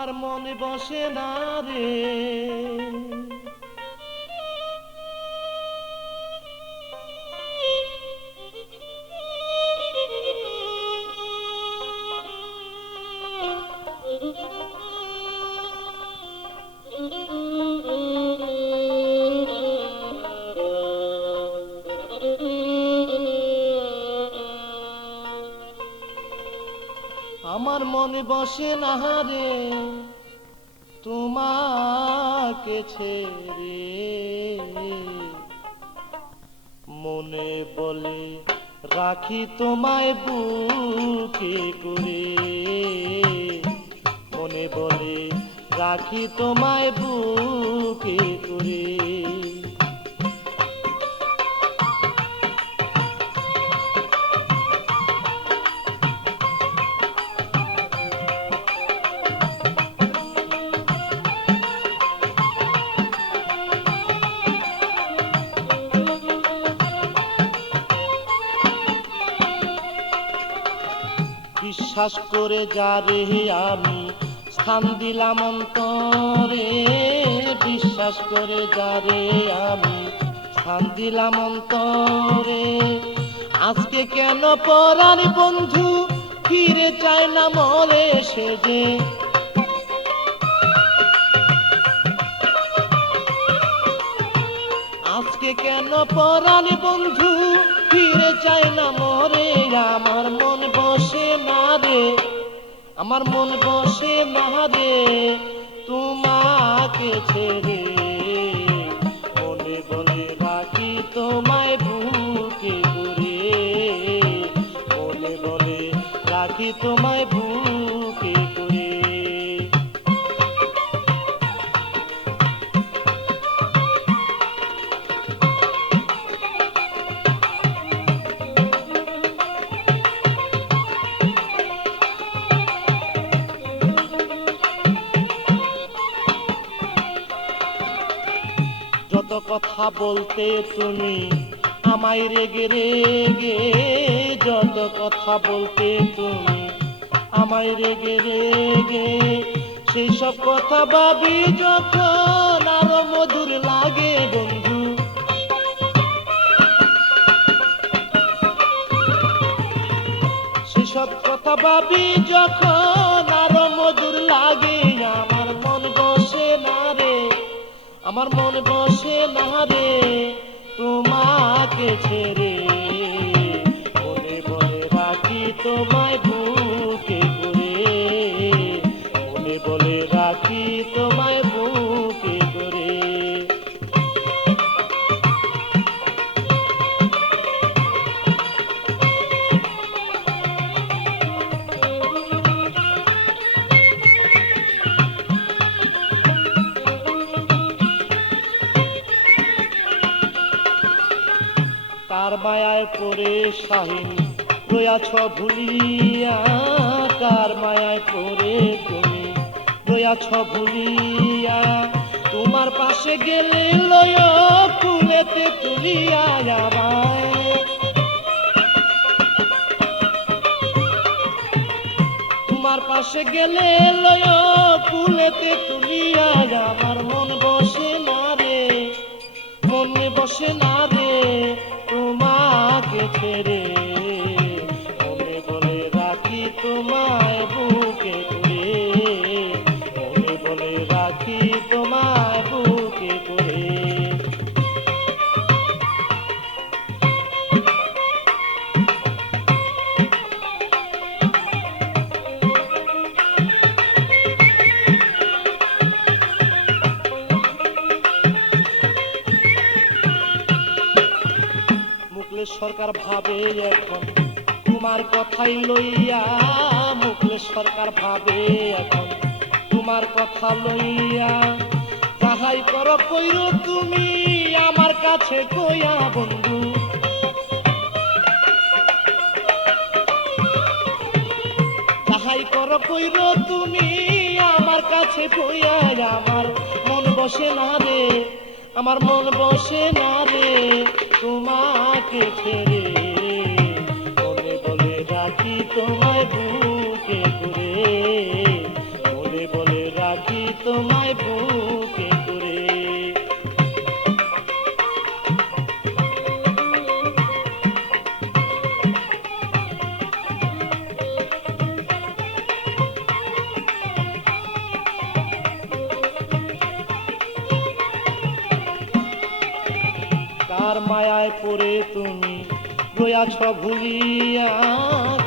আমার মনে বসে না রে। আমার মনে বসে না রে তোমাকে ছেড়ে, মনে বলে রাখি তোমায় বুকে করে, মনে বলে রাখি তোমায় বুকে করে। বিশ্বাস করে যারে আমি স্থান দিলাম অন্তরে, বিশ্বাস করে যারে আমি স্থান দিলাম অন্তরে, আজকে কেন পরার বন্ধু ফিরে চায় না মরে সে যে। আজকে কেন পরার বন্ধু ফিরে চায় না মরে, আমার মন বসে না রে, আমার মন বসে না রে তোমাকে ছেড়ে, মনে বলে রাখি তোমায় বুকে করে, মনে বলে রাখি তোমায় বুকে করে। যত কথা বলতে তুমি আমায় রেগে রেগে, যত কথা বলতে তুমি আমায় রেগে রেগে, সেই সব কথা ভাবি যখন আরো মধুর লাগে বন্ধু। সেসব কথা ভাবি যখন আরো মধুর লাগে, আমার মন বসে না রে, আমার মন বসে না রে তোমাকে ছেড়ে, মনে বলে রাখি তোমায় বুকে করে, মনে বলে রাখি তোমায় বুকে করে। কার মায়ায় পড়ে শাহিন রয়াছ ভুলিয়া, কার মায়ায় পড়ে তুমি রয়াছ ভুলিয়া, তোমার পাশে গেলে লয় ফুলেতে তুলিয়া আমায়, তোমার পাশে গেলে লয় ফুলেতে তুলিয়া, আমার মন বসে না রে, মনে বসে না রে তোমাকে ছেড়ে, মনে বলে রাখি তোমায় বুকে করে, মনে বলে রাখি তোমায় বুকে করে। মুকলেশ সরকার ভাবে এখন তোমার কথাই লইয়া, মুকলেশ সরকার ভাবে এখন তোমার কথা লইয়া, যাহাই করো কইরো তুমি আমার কাছে কইয়া বন্ধু, যাহাই করো কইরো তুমি আমার কাছে কইয়া, আমার মন বসে না রে, আমার মন বসে না রে তোমাকে ছেড়ে, মনে বলে রাখি তোমায় বুকে করে, মনে বলে মায়ায় পড়ে তুমি রয়াছ ভুলিয়া,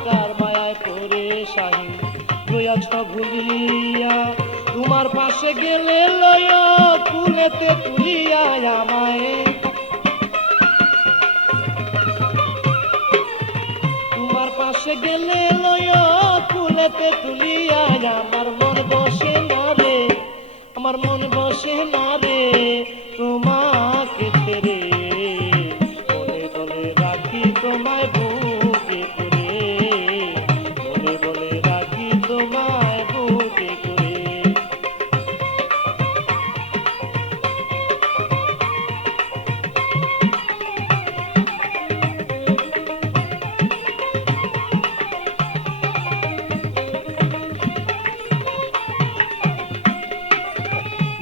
কার মায়ায় পড়ে শাহিন রয়াছ ভুলিয়া। তোমার পাশে গেলে লয় কুলেতে তুলিয়া আমায়, তোমার পাশে গেলে লয় কুলেতে তুলিয়া। আমার মন বসে না রে, আমার মন বসে না রে তোমাকে ছেড়ে, বলে বলে রাখি তোমায় বুকে করে, বলে বলে রাখি তোমায় বুকে করে।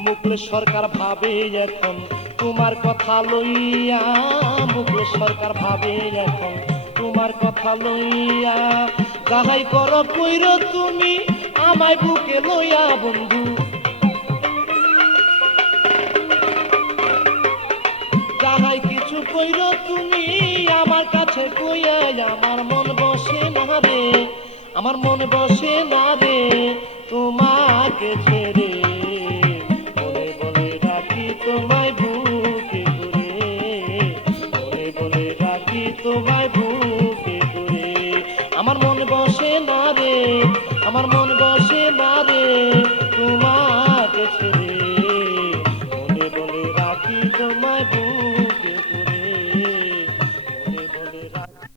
মুখলেস সরকার ভাবে এখন তোমার কথা লইয়া, মুখলেস সরকার ভাবে এখন তোমার কথা লইয়া। যাহাই করো কইর তুমি আমায় বুকে লইয়া বন্ধু, যাহাই কিছু কইর তুমি আমার কাছে কইয়া। আমার মন বসে না রে, আমার মন বসে না রে তোমাকে ছেড়ে।